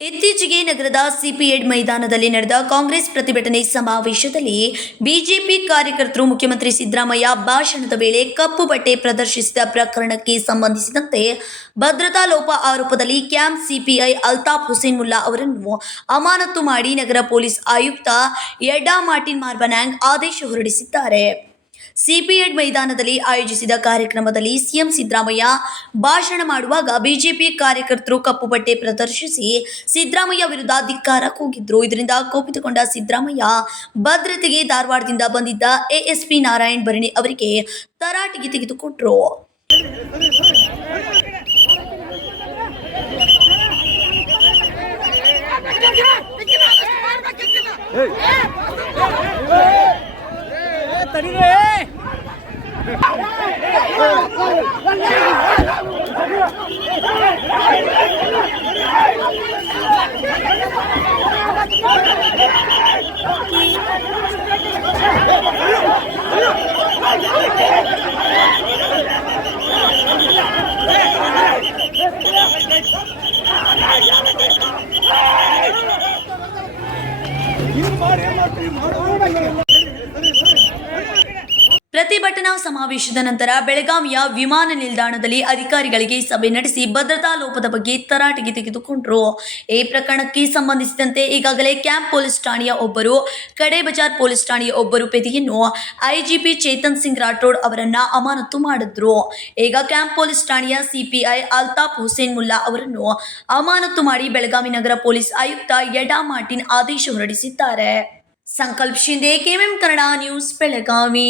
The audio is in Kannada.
ಇತ್ತೀಚೆಗೆ ನಗರದ ಸಿಪಿಎಡ್ ಮೈದಾನದಲ್ಲಿ ನಡೆದ ಕಾಂಗ್ರೆಸ್ ಪ್ರತಿಭಟನೆ ಸಮಾವೇಶದಲ್ಲಿ ಬಿಜೆಪಿ ಕಾರ್ಯಕರ್ತರು ಮುಖ್ಯಮಂತ್ರಿ ಸಿದ್ದರಾಮಯ್ಯ ಭಾಷಣದ ವೇಳೆ ಕಪ್ಪು ಬಟ್ಟೆ ಪ್ರದರ್ಶಿಸಿದ ಪ್ರಕರಣಕ್ಕೆ ಸಂಬಂಧಿಸಿದಂತೆ ಭದ್ರತಾ ಲೋಪ ಆರೋಪದಲ್ಲಿ ಕ್ಯಾಂಪ್ ಸಿಪಿಐ ಅಲ್ತಾಫ್ ಹುಸೇನ್ ಮುಲ್ಲಾ ಅವರನ್ನು ಅಮಾನತು ಮಾಡಿ ನಗರ ಪೊಲೀಸ್ ಆಯುಕ್ತ ಎಡಾ ಮಾರ್ಟಿನ್ ಮಾರ್ಬನ್ಯಾಂಗ್ ಆದೇಶ ಹೊರಡಿಸಿದ್ದಾರೆ. ಸಿಪಿಎಡ್ ಮೈದಾನದಲ್ಲಿ ಆಯೋಜಿಸಿದ ಕಾರ್ಯಕ್ರಮದಲ್ಲಿ ಸಿಎಂ ಸಿದ್ದರಾಮಯ್ಯ ಭಾಷಣ ಮಾಡುವಾಗ ಬಿಜೆಪಿ ಕಾರ್ಯಕರ್ತರು ಕಪ್ಪು ಬಟ್ಟೆ ಪ್ರದರ್ಶಿಸಿ ಸಿದ್ದರಾಮಯ್ಯ ವಿರುದ್ಧ ಧಿಕ್ಕಾರ ಕೂಗಿದ್ರು. ಇದರಿಂದ ಕೋಪಿತಗೊಂಡ ಸಿದ್ದರಾಮಯ್ಯ ಭದ್ರತೆಗೆ ಧಾರವಾಡದಿಂದ ಬಂದಿದ್ದ ಎಎಸ್ಪಿ ನಾರಾಯಣ್ ಭರಣಿ ಅವರಿಗೆ ತರಾಟೆಗೆ ತೆಗೆದುಕೊಂಡ್ರು तरी रे। मारे मारे मारो ಪ್ರತಿಭಟನಾ ಸಮಾವೇಶದ ನಂತರ ಬೆಳಗಾವಿಯ ವಿಮಾನ ನಿಲ್ದಾಣದಲ್ಲಿ ಅಧಿಕಾರಿಗಳಿಗೆ ಸಭೆ ನಡೆಸಿ ಭದ್ರತಾ ಲೋಪದ ಬಗ್ಗೆ ತರಾಟೆಗೆ ತೆಗೆದುಕೊಂಡರು. ಈ ಪ್ರಕರಣಕ್ಕೆ ಸಂಬಂಧಿಸಿದಂತೆ ಈಗಾಗಲೇ ಕ್ಯಾಂಪ್ ಪೊಲೀಸ್ ಠಾಣೆಯ ಒಬ್ಬರು ಕಡೇಬಜಾರ್ ಪೊಲೀಸ್ ಠಾಣೆಯ ಒಬ್ಬರು ಪೆದಿಯನ್ನು ಐಜಿಪಿ ಚೇತನ್ ಸಿಂಗ್ ರಾಠೋಡ್ ಅವರನ್ನ ಅಮಾನತು ಮಾಡಿದ್ರು. ಈಗ ಕ್ಯಾಂಪ್ ಪೊಲೀಸ್ ಠಾಣೆಯ ಸಿಪಿಐ ಅಲ್ತಾಫ್ ಹುಸೇನ್ ಮುಲ್ಲಾ ಅವರನ್ನು ಅಮಾನತು ಮಾಡಿ ಬೆಳಗಾವಿ ನಗರ ಪೊಲೀಸ್ ಆಯುಕ್ತ ಯಡಾ ಮಾರ್ಟಿನ್ ಆದೇಶ ಹೊರಡಿಸಿದ್ದಾರೆ. Sankalp Shinde KMM Kannada news Belgaum